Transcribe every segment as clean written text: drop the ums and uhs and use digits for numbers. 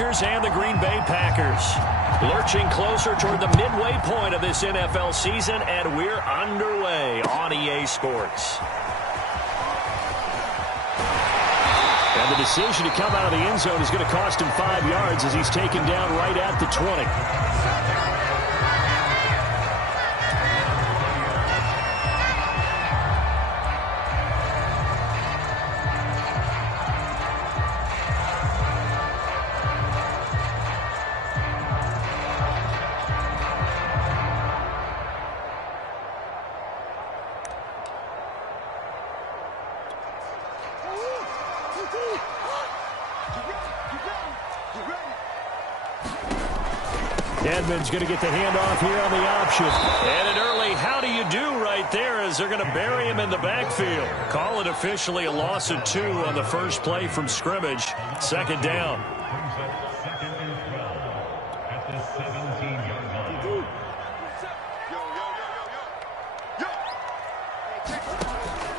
And the Green Bay Packers lurching closer toward the midway point of this NFL season, and we're underway on EA Sports. And the decision to come out of the end zone is going to cost him 5 yards as he's taken down right at the 20. Edmonds going to get the handoff here on the option. And an early how do you do right there as they're going to bury him in the backfield. Call it officially a loss of 2 on the first play from scrimmage. Second down.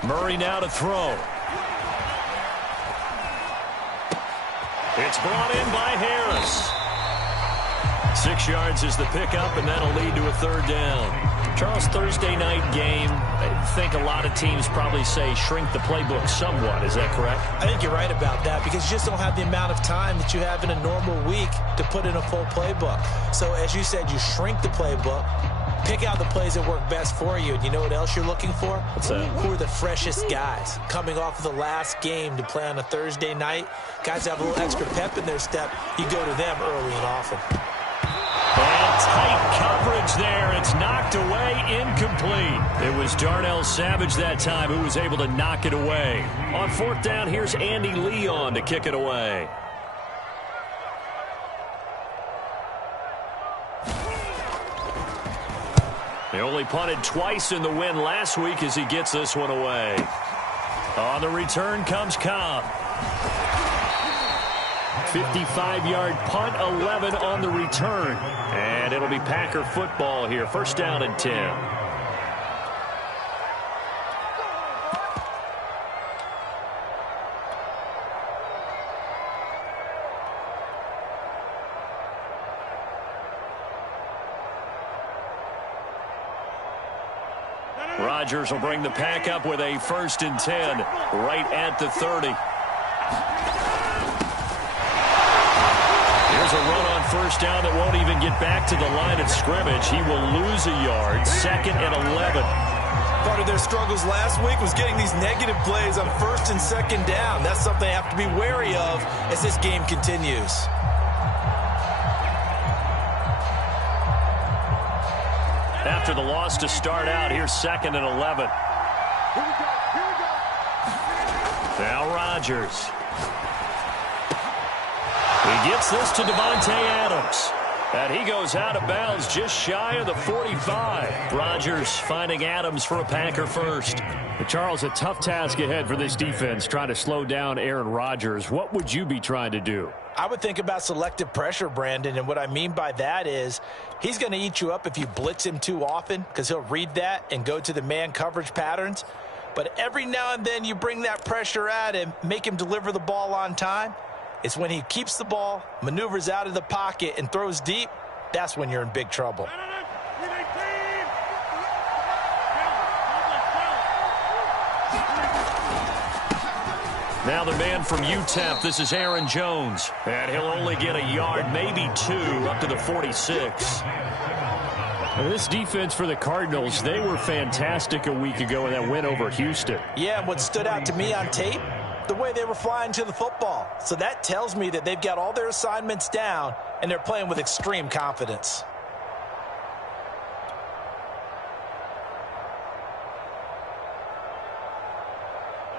Murray now to throw. It's brought in by Harris. 6 yards is the pickup, and that'll lead to a third down. Charles, Thursday night game, I think a lot of teams probably say shrink the playbook somewhat. Is that correct? I think you're right about that because you just don't have the amount of time that you have in a normal week to put in a full playbook. So, as you said, you shrink the playbook, pick out the plays that work best for you. And you know what else you're looking for? What's that? Who are the freshest guys coming off of the last game to play on a Thursday night? Guys have a little extra pep in their step. You go to them early and often. And tight coverage there. It's knocked away, incomplete. It was Darnell Savage that time who was able to knock it away. On fourth down, here's Andy Leon to kick it away. He only punted twice in the win last week as he gets this one away. On the return comes Cobb. 55-yard punt, 11 on the return. And it'll be Packer football here. First down and 10. Rodgers will bring the pack up with a first and 10 right at the 30. Here's a run on first down that won't even get back to the line of scrimmage. He will lose a yard. Second and 11. Part of their struggles last week was getting these negative plays on first and second down. That's something they have to be wary of as this game continues. After the loss to start out, here's second and 11. Now Rodgers. He gets this to Devontae Adams. And he goes out of bounds just shy of the 45. Rodgers finding Adams for a Packer first. But Charles, a tough task ahead for this defense trying to slow down Aaron Rodgers. What would you be trying to do? I would think about selective pressure, Brandon, and what I mean by that is he's going to eat you up if you blitz him too often because he'll read that and go to the man coverage patterns. But every now and then you bring that pressure at him, make him deliver the ball on time. It's when he keeps the ball, maneuvers out of the pocket, and throws deep, that's when you're in big trouble. Now the man from UTEP, this is Aaron Jones. And he'll only get a yard, maybe 2, up to the 46. This defense for the Cardinals, they were fantastic a week ago in that win over Houston. Yeah, and what stood out to me on tape, the way they were flying to the football. So that tells me that they've got all their assignments down, and they're playing with extreme confidence.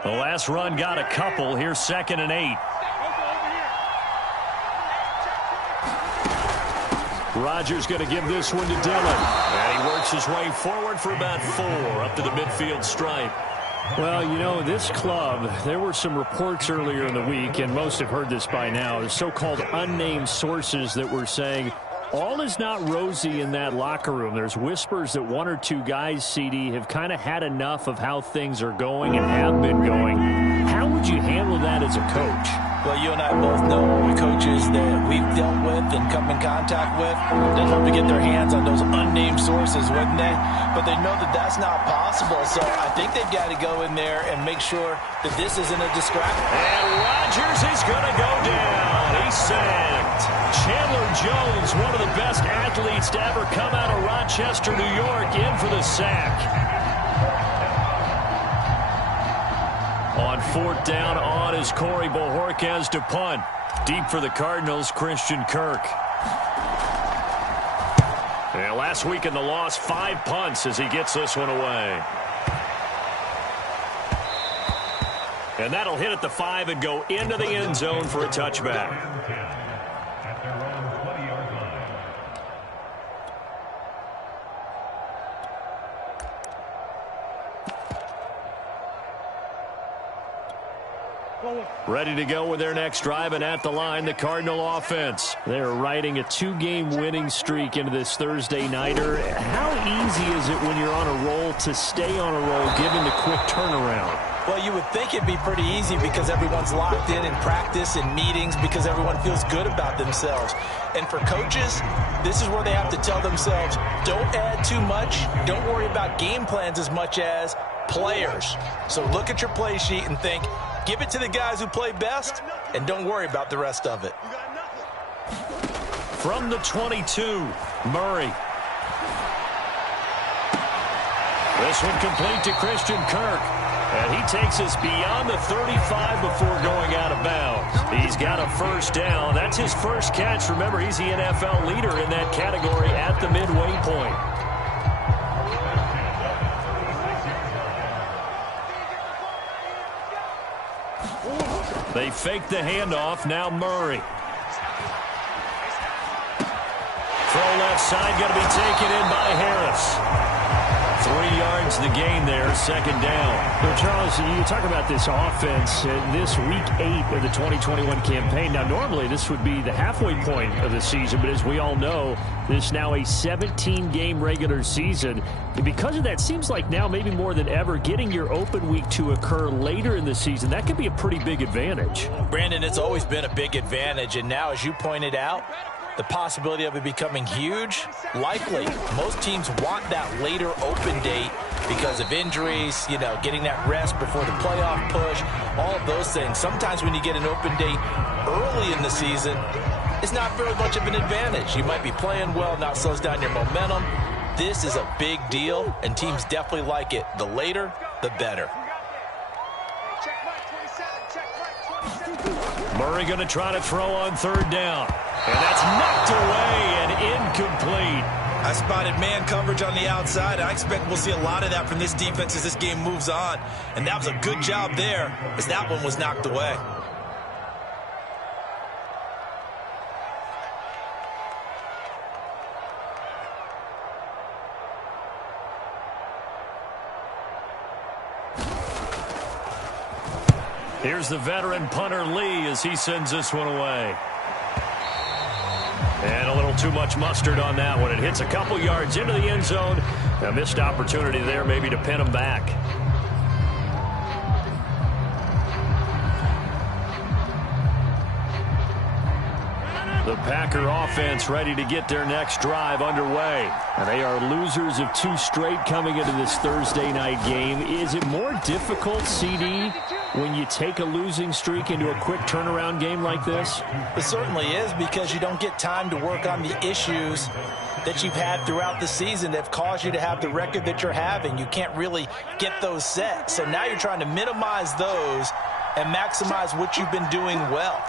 The last run got a couple. Here's second and 8. Rodgers going to give this one to Dillon. And he works his way forward for about 4 up to the midfield stripe. Well, you know, this club, there were some reports earlier in the week, and most have heard this by now, the so-called unnamed sources that were saying All is not rosy in that locker room. There's whispers that one or two guys, CD, have kind of had enough of how things are going and have been going. How would you handle that as a coach? Well, you and I both know the coaches that we've dealt with and come in contact with. They'd love to get their hands on those unnamed sources, wouldn't they? But they know that that's not possible. So I think they've got to go in there and make sure that this isn't a distraction. And Rodgers is going to go down. He's sacked. Chandler Jones, one of the best athletes to ever come out of Rochester, New York, in for the sack. On 4th down, on is Corey Bojorquez to punt. Deep for the Cardinals, Christian Kirk. And last week in the loss, 5 punts as he gets this one away. And that'll hit at the 5 and go into the end zone for a touchback. Ready to go with their next drive, and at the line, the Cardinal offense. They're riding a 2-game winning streak into this Thursday nighter. How easy is it when you're on a roll to stay on a roll given the quick turnaround? Well, you would think it'd be pretty easy because everyone's locked in practice and meetings because everyone feels good about themselves. And for coaches, this is where they have to tell themselves, don't add too much. Don't worry about game plans as much as players. So look at your play sheet and think, give it to the guys who play best, and don't worry about the rest of it. From the 22, Murray. This one complete to Christian Kirk. And he takes us beyond the 35 before going out of bounds. He's got a first down. That's his first catch. Remember, he's the NFL leader in that category at the midway point. They fake the handoff. Now Murray. Throw left side, going to be taken in by Harris. 3 yards the gain there, second down. Well, Charles, you talk about this offense, this week 8 of the 2021 campaign. Now, normally this would be the halfway point of the season, but as we all know, this is now a 17-game regular season. And because of that, seems like now maybe more than ever, getting your open week to occur later in the season, that could be a pretty big advantage. Brandon, it's always been a big advantage, and now, as you pointed out, the possibility of it becoming huge, likely. Most teams want that later open date because of injuries, you know, getting that rest before the playoff push, all of those things. Sometimes when you get an open date early in the season, it's not very much of an advantage. You might be playing well, not slows down your momentum. This is a big deal, and teams definitely like it. The later, the better. Murray going to try to throw on third down. And that's knocked away and incomplete. I spotted man coverage on the outside. I expect we'll see a lot of that from this defense as this game moves on. And that was a good job there as that one was knocked away. Here's the veteran punter Lee as he sends this one away. And a little too much mustard on that one. It hits a couple yards into the end zone. A missed opportunity there maybe to pin him back. The Packer offense ready to get their next drive underway. And they are losers of 2 straight coming into this Thursday night game. Is it more difficult, CD, when you take a losing streak into a quick turnaround game like this? It certainly is, because you don't get time to work on the issues that you've had throughout the season that have caused you to have the record that you're having. You can't really get those set. So now you're trying to minimize those and maximize what you've been doing well.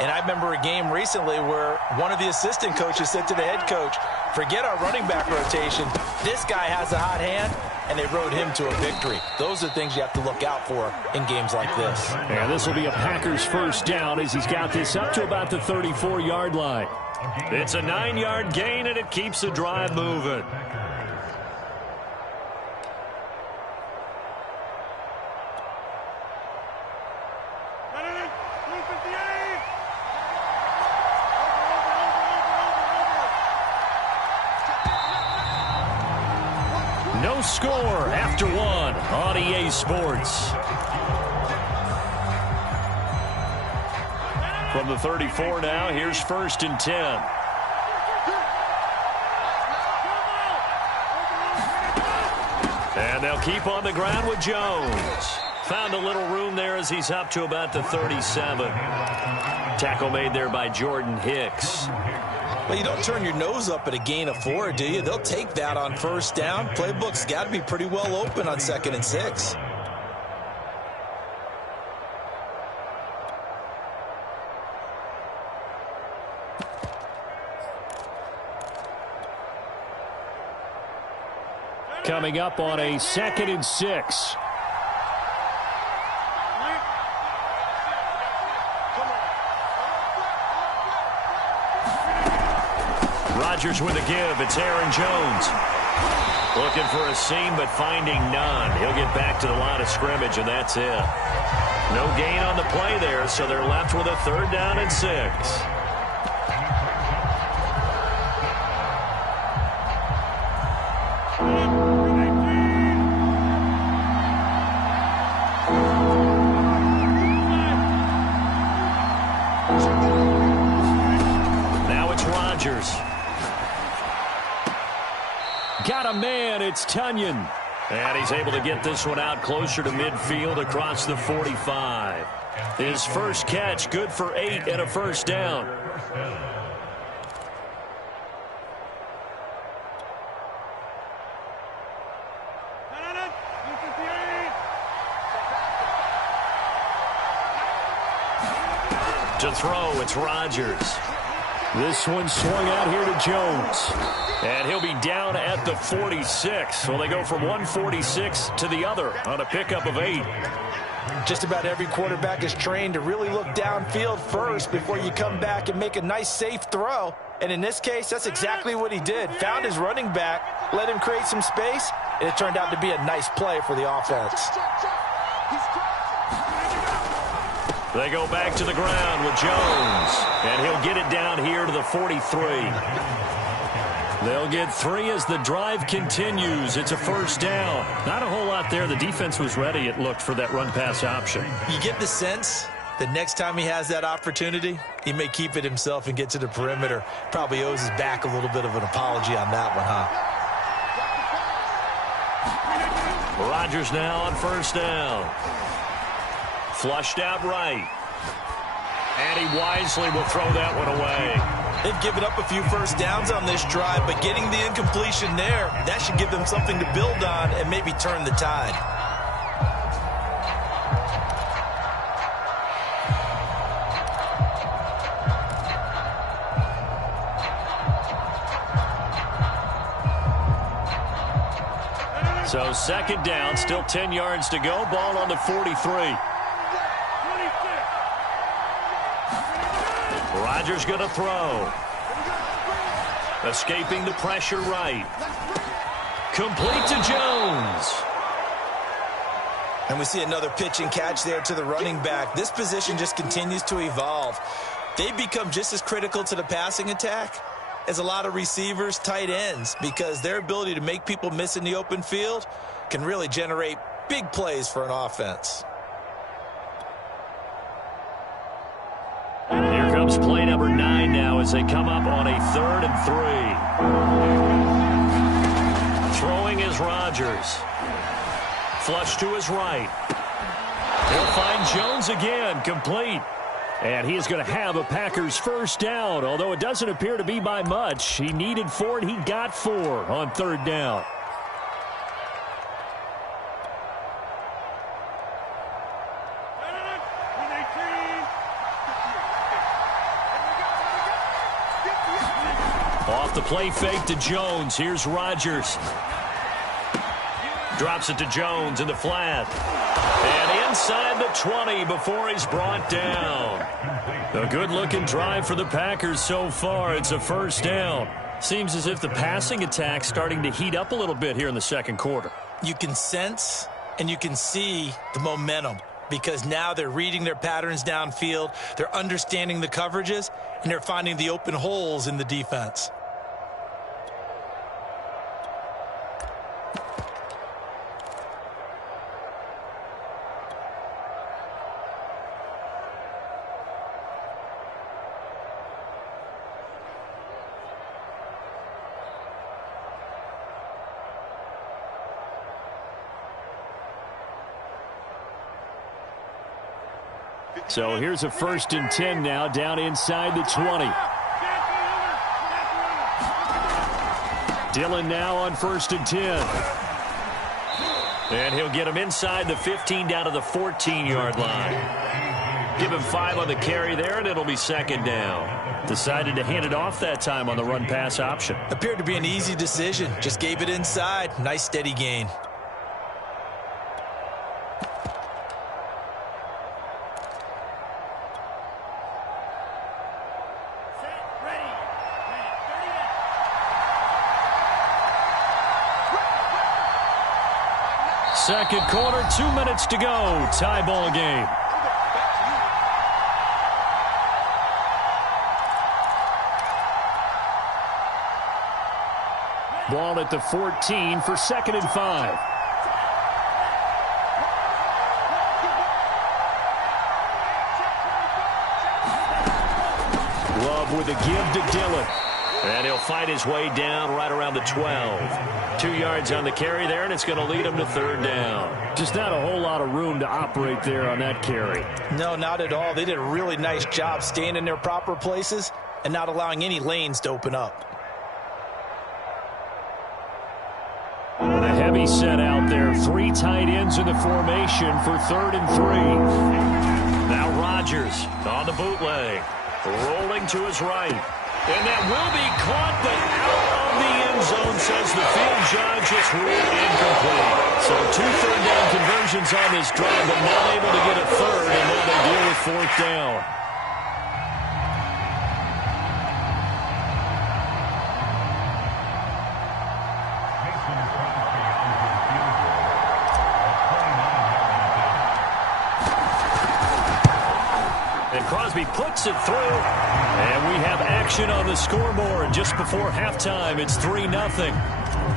And I remember a game recently where one of the assistant coaches said to the head coach, forget our running back rotation. This guy has a hot hand, and they rode him to a victory. Those are things you have to look out for in games like this. And this will be a Packers first down as he's got this up to about the 34-yard line. It's a 9-yard gain, and it keeps the drive moving. No score after one on EA Sports. From the 34 now, here's 1st and 10. And they'll keep on the ground with Jones. Found a little room there as he's up to about the 37. Tackle made there by Jordan Hicks. Well, you don't turn your nose up at a gain of 4, do you? They'll take that on 1st down. Playbook's got to be pretty well open on 2nd and 6. Coming up on a 2nd and 6. Rodgers with a give. It's Aaron Jones. Looking for a seam, but finding none. He'll get back to the line of scrimmage, and that's it. No gain on the play there, so they're left with a 3rd down and 6. Got a man, it's Tunyon. And he's able to get this one out closer to midfield across the 45. His first catch, good for 8 and a 1st down. To throw, it's Rodgers. This one swung out here to Jones. And he'll be down at the 46. Well, they go from 146 to the other on a pickup of 8. Just about every quarterback is trained to really look downfield first before you come back and make a nice, safe throw. And in this case, that's exactly what he did. Found his running back, let him create some space, and it turned out to be a nice play for the offense. They go back to the ground with Jones, and he'll get it down here to the 43. They'll get 3 as the drive continues. It's a 1st down. Not a whole lot there. The defense was ready, it looked, for that run-pass option. You get the sense that next time he has that opportunity, he may keep it himself and get to the perimeter. Probably owes his back a little bit of an apology on that one, huh? Rodgers now on 1st down. Flushed out right. And he wisely will throw that one away. They've given up a few 1st downs on this drive, but getting the incompletion there, that should give them something to build on and maybe turn the tide. So 2nd down, still 10 yards to go. Ball on the 43. Rodgers going to throw. Escaping the pressure right. Complete to Jones. And we see another pitch and catch there to the running back. This position just continues to evolve. They become just as critical to the passing attack as a lot of receivers, tight ends, because their ability to make people miss in the open field can really generate big plays for an offense. Here comes play number 9 now as they come up on a 3rd and 3. Throwing is Rodgers. Flush to his right. He'll find Jones again, complete. And he is going to have a Packers 1st down, although it doesn't appear to be by much. He needed 4, and he got 4 on 3rd down. Off the play fake to Jones. Here's Rodgers. Drops it to Jones in the flat. And inside the 20 before he's brought down. A good-looking drive for the Packers so far. It's a 1st down. Seems as if the passing attack's starting to heat up a little bit here in the 2nd quarter. You can sense and you can see the momentum because now they're reading their patterns downfield, they're understanding the coverages, and they're finding the open holes in the defense. So here's a 1st and 10 now, down inside the 20. Dillon now on 1st and 10. And he'll get him inside the 15 down to the 14-yard line. Give him 5 on the carry there, and it'll be 2nd down. Decided to hand it off that time on the run-pass option. Appeared to be an easy decision. Just gave it inside. Nice steady gain. Second quarter, 2 minutes to go. Tie ball game. Ball at the 14 for 2nd and 5. Love with a give to Dillon. And he'll fight his way down right around the 12. 2 yards on the carry there, and it's going to lead him to 3rd down. Just not a whole lot of room to operate there on that carry. No, not at all. They did a really nice job staying in their proper places and not allowing any lanes to open up. A heavy set out there. 3 tight ends in the formation for 3rd and 3. Now Rodgers on the bootleg. Rolling to his right. And that will be caught, but out of the end zone, says the field judge. It's ruled incomplete. So 2 third-down conversions on this drive, but not able to get a third, and now they deal with 4th down. And Crosby puts it through. And we have action on the scoreboard just before halftime. It's 3-0.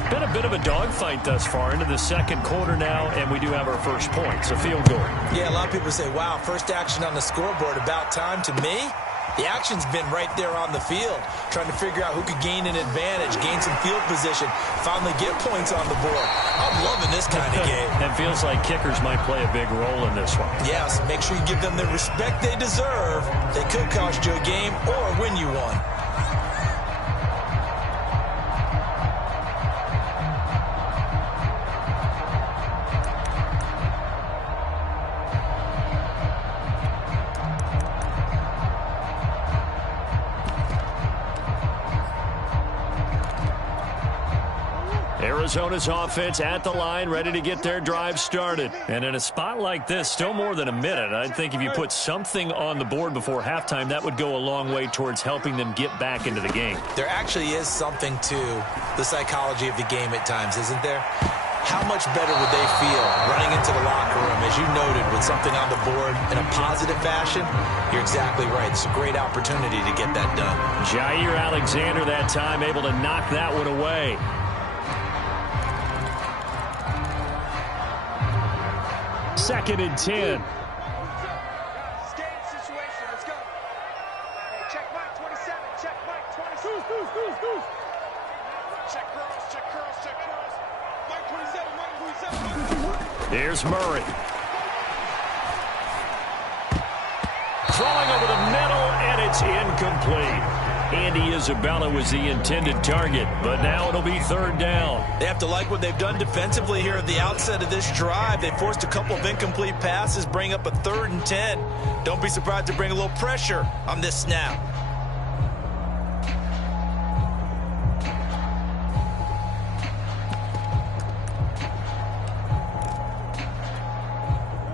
Been a bit of a dogfight thus far into the second quarter now, and we do have our first points, a field goal. Yeah, a lot of people say, wow, first action on the scoreboard, about time. To me, the action's been right there on the field, trying to figure out who could gain an advantage, gain some field position, finally get points on the board. I'm loving this kind of game. It feels like kickers might play a big role in this one. Yes, make sure you give them the respect they deserve. They could cost you a game or win you one. Arizona's offense at the line, ready to get their drive started. And in a spot like this, still more than a minute. I think if you put something on the board before halftime, that would go a long way towards helping them get back into the game. There actually is something to the psychology of the game at times, isn't there? How much better would they feel running into the locker room, as you noted, with something on the board in a positive fashion? You're exactly right. It's a great opportunity to get that done. Jair Alexander that time able to knock that one away. Second and 10. Here's Murray. Throwing over the middle, and it's incomplete. Andy Isabella was the intended target, but now it'll be 3rd down. They have to like what they've done defensively here at the outset of this drive. They forced a couple of incomplete passes, bring up a 3rd and 10. Don't be surprised to bring a little pressure on this snap.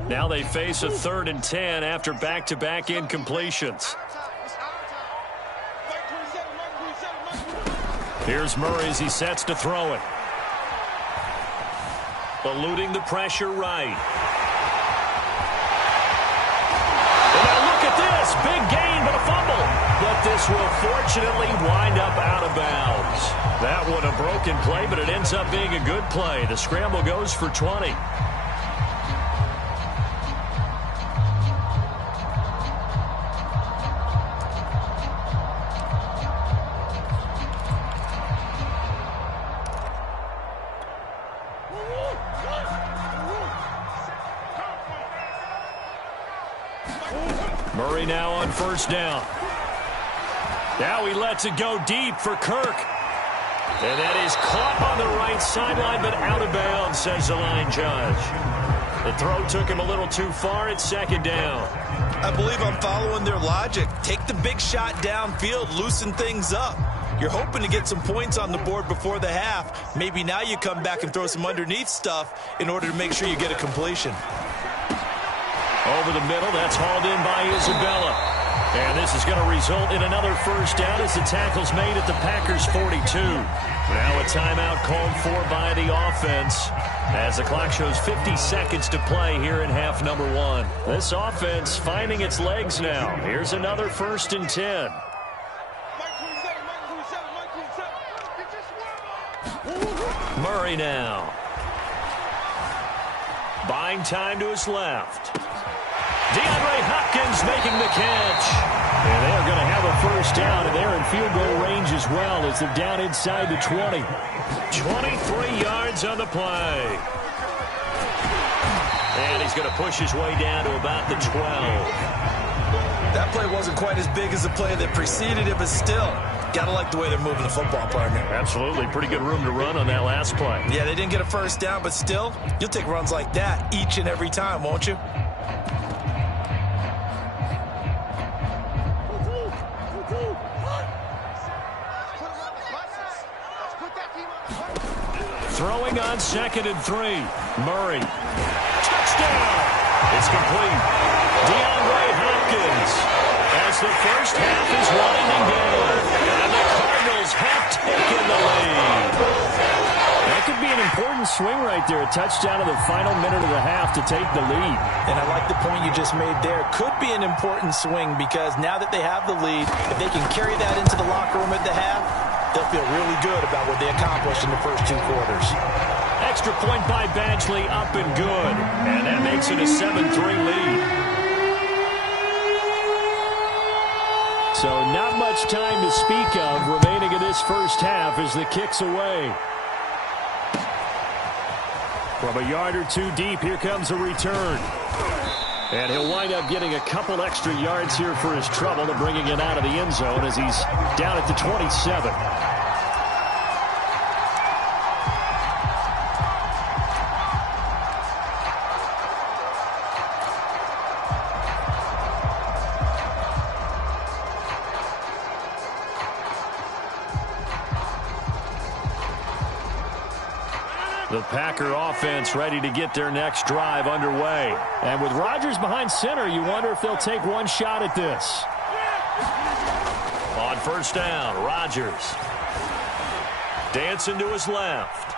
Now they face a 3rd and 10 after back-to-back incompletions. Here's Murray as he sets to throw it. Eluding the pressure right. And now look at this. Big gain, but a fumble. But this will fortunately wind up out of bounds. That one a broken play, but it ends up being a good play. The scramble goes for 20. Murray now on first down. Now he lets it go deep for Kirk. And that is caught on the right sideline, but out of bounds, says the line judge. The throw took him a little too far. It's second down. I believe I'm following their logic. Take the big shot downfield, loosen things up. You're hoping to get some points on the board before the half. Maybe now you come back and throw some underneath stuff in order to make sure you get a completion. Over the middle, that's hauled in by Isabella. And this is going to result in another first down as the tackle's made at the Packers' 42. Now a timeout called for by the offense as the clock shows 50 seconds to play here in half number 1. This offense finding its legs now. Here's another 1st and 10. Murray now. Buying time to his left. DeAndre Hopkins making the catch. And they're going to have a first down, and they're in field goal range as well as they're down inside the 20. 23 yards on the play. And he's going to push his way down to about the 12. That play wasn't quite as big as the play that preceded it, but still, got to like the way they're moving the football, partner. Absolutely. Pretty good room to run on that last play. Yeah, they didn't get a first down, but still, you'll take runs like that each and every time, won't you? Throwing on 2nd and 3. Murray. Touchdown. It's complete. DeAndre Hopkins as the first half is winding down. And the Cardinals have taken the lead. That could be an important swing right there. A touchdown in the final minute of the half to take the lead. And I like the point you just made there. Could be an important swing because now that they have the lead, if they can carry that into the locker room at the half, they'll feel really good about what they accomplished in the first 2 quarters. Extra point by Badgley, up and good. And that makes it a 7-3 lead. So not much time to speak of remaining in this first half as the kick's away. From a yard or 2 deep, here comes a return. And he'll wind up getting a couple extra yards here for his trouble to bringing it out of the end zone as he's down at the 27. The Packer offense ready to get their next drive underway. And with Rodgers behind center, you wonder if they'll take one shot at this. On first down, Rodgers. Dancing to his left.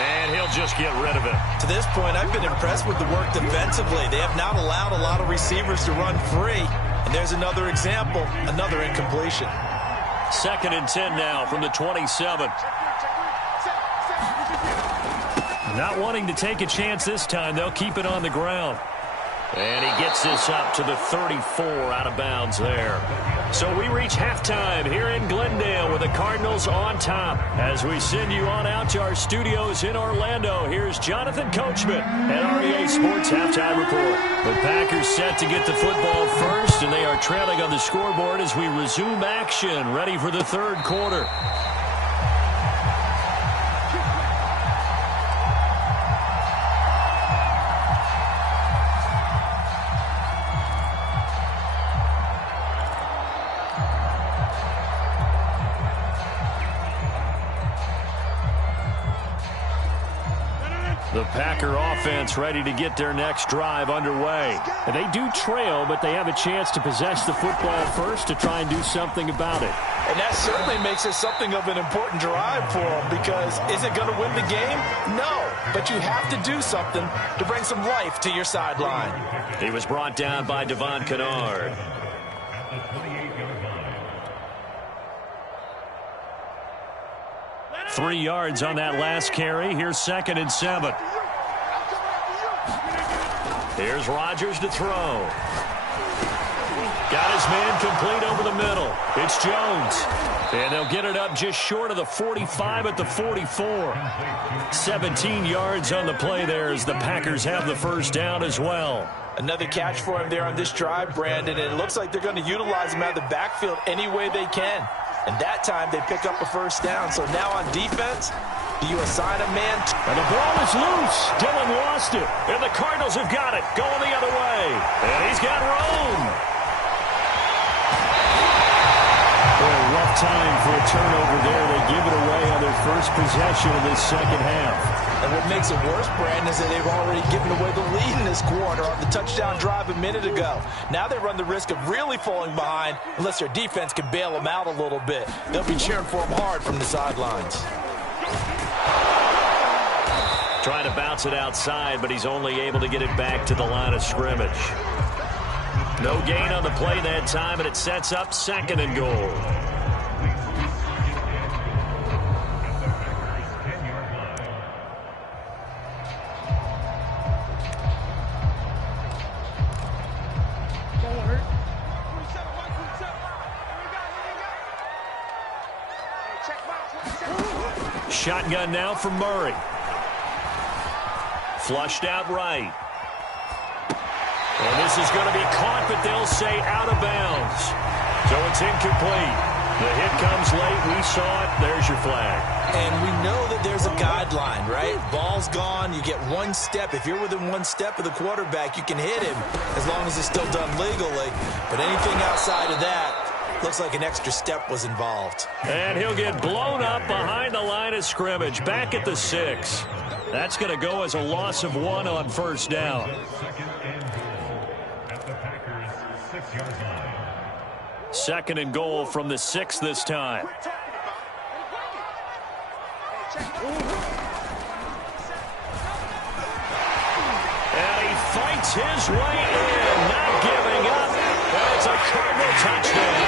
And he'll just get rid of it. To this point, I've been impressed with the work defensively. They have not allowed a lot of receivers to run free. And there's another example, another incompletion. 2nd and 10 now from the 27. Not wanting to take a chance this time. They'll keep it on the ground. And he gets this up to the 34 out of bounds there. So we reach halftime here in Glendale with the Cardinals on top. As we send you on out to our studios in Orlando, here's Jonathan Coachman at REA Sports Halftime Report. The Packers set to get the football first, and they are trailing on the scoreboard as we resume action, ready for the 3rd quarter. The Packer offense ready to get their next drive underway. And they do trail, but they have a chance to possess the football first to try and do something about it. And that certainly makes it something of an important drive for them because is it going to win the game? No, but you have to do something to bring some life to your sideline. He was brought down by Devon Kennard. Three yards on that last carry. Here's 2nd and 7. Here's Rodgers to throw. Got his man complete over the middle. It's Jones. And they'll get it up just short of the 45 at the 44. 17 yards on the play there as the Packers have the first down as well. Another catch for him there on this drive, Brandon, and it looks like they're going to utilize him out of the backfield any way they can. And that time they pick up a first down. So now on defense, do you assign a man? And the ball is loose. Dillon lost it. And the Cardinals have got it. Going the other way. And he's got room. Boy, a rough time for a turnover there. They give it away on their first possession of this second half. And what makes it worse, Brandon, is that they've already given away the lead in this quarter on the touchdown drive a minute ago. Now they run the risk of really falling behind unless their defense can bail them out a little bit. They'll be cheering for them hard from the sidelines. Trying to bounce it outside, but he's only able to get it back to the line of scrimmage. No gain on the play that time, and it sets up second and goal. Shotgun now for Murray. Flushed out right. And this is going to be caught, but they'll say out of bounds. So it's incomplete. The hit comes late. We saw it. There's your flag. And we know that there's a guideline, right? Ball's gone. You get one step. If you're within one step of the quarterback, you can hit him as long as it's still done legally. But anything outside of that, looks like an extra step was involved. And he'll get blown up behind the line of scrimmage. Back at the 6. That's going to go as a loss of 1 on first down. Second and goal from the 6 this time. And he fights his way in, not giving up. That's a Cardinal touchdown.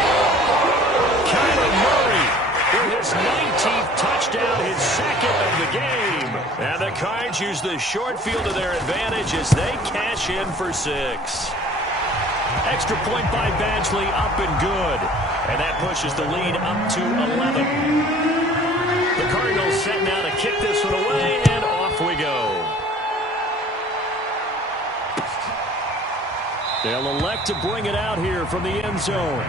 Kyler Murray with his 19th touchdown, his second of the game. And the Cards use the short field to their advantage as they cash in for 6. Extra point by Badgley, up and good. And that pushes the lead up to 11. The Cardinals set now to kick this one away, and off we go. They'll elect to bring it out here from the end zone.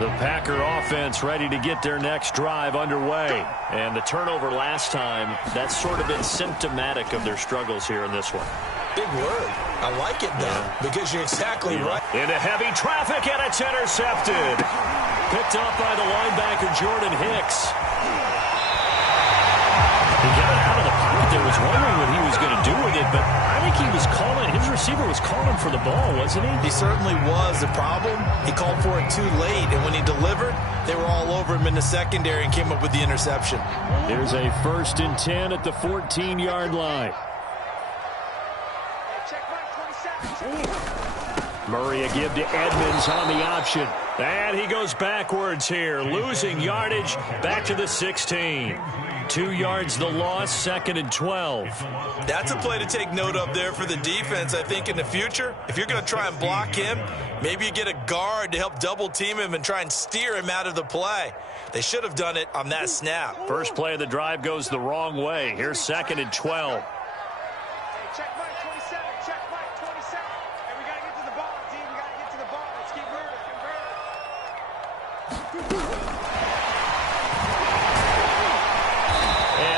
The Packer offense ready to get their next drive underway. And the turnover last time, that's sort of been symptomatic of their struggles here in this one. Big word. I like it, though, because you're exactly right. Into heavy traffic, and it's intercepted. Picked up by the linebacker, Jordan Hicks. He got out of the pocket there, was wondering what he was going to do with it, but I think he was calling, his receiver was calling for the ball, wasn't he? He certainly was. The problem, he called for it too late, and when he delivered, they were all over him in the secondary and came up with the interception. Here's a 1st and 10 at the 14-yard line. Murray a give to Edmonds on the option. And he goes backwards here, losing yardage back to the 16. 2 yards the loss, 2nd and 12. That's a play to take note of there for the defense. I think in the future, if you're going to try and block him, maybe you get a guard to help double team him and try and steer him out of the play. They should have done it on that snap. First play of the drive goes the wrong way. Here's 2nd and 12.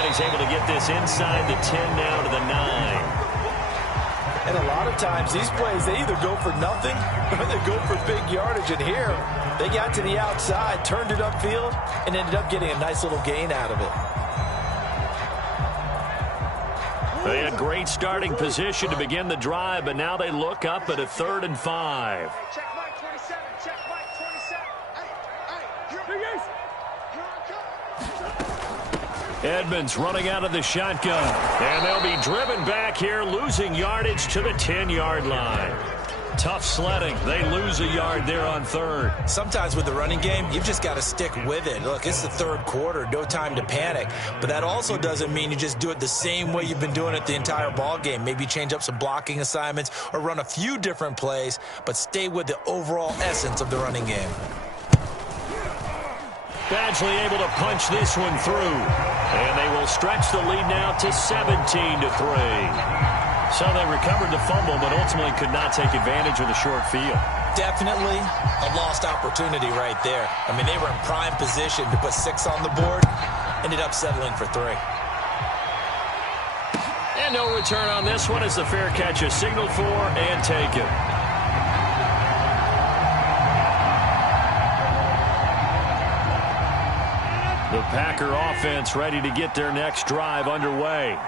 He's able to get this inside the 10 now to the 9. And a lot of times these plays, they either go for nothing or they go for big yardage. And here, they got to the outside, turned it upfield, and ended up getting a nice little gain out of it. They had great starting position to begin the drive, but now they look up at a 3rd and 5. Check Mike 27. Check Mike 27. Edmonds running out of the shotgun. And they'll be driven back here, losing yardage to the 10-yard line. Tough sledding. They lose a yard there on third. Sometimes with the running game, you've just got to stick with it. Look, it's the third quarter, no time to panic. But that also doesn't mean you just do it the same way you've been doing it the entire ball game. Maybe change up some blocking assignments or run a few different plays, but stay with the overall essence of the running game. Badgley able to punch this one through. And they will stretch the lead now to 17-3. So they recovered the fumble, but ultimately could not take advantage of the short field. Definitely a lost opportunity right there. I mean, they were in prime position to put 6 on the board. Ended up settling for 3. And no return on this one as the fair catch is signaled for and taken. The Packer offense ready to get their next drive underway.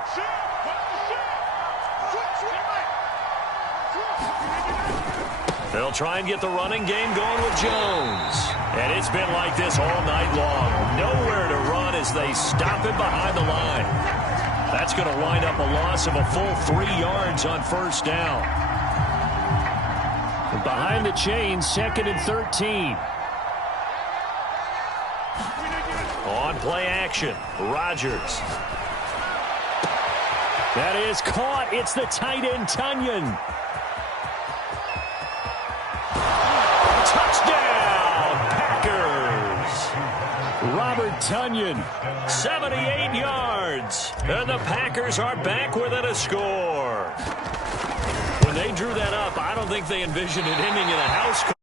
They'll try and get the running game going with Jones. And it's been like this all night long. Nowhere to run as they stop him behind the line. That's going to wind up a loss of a full 3 yards on first down. Behind the chain, 2nd and 13. On play action, Rodgers. That is caught. It's the tight end, Tunyon. Touchdown, Packers. Robert Tunyon. 78 yards. And the Packers are back within a score. When they drew that up, I don't think they envisioned it ending in a house.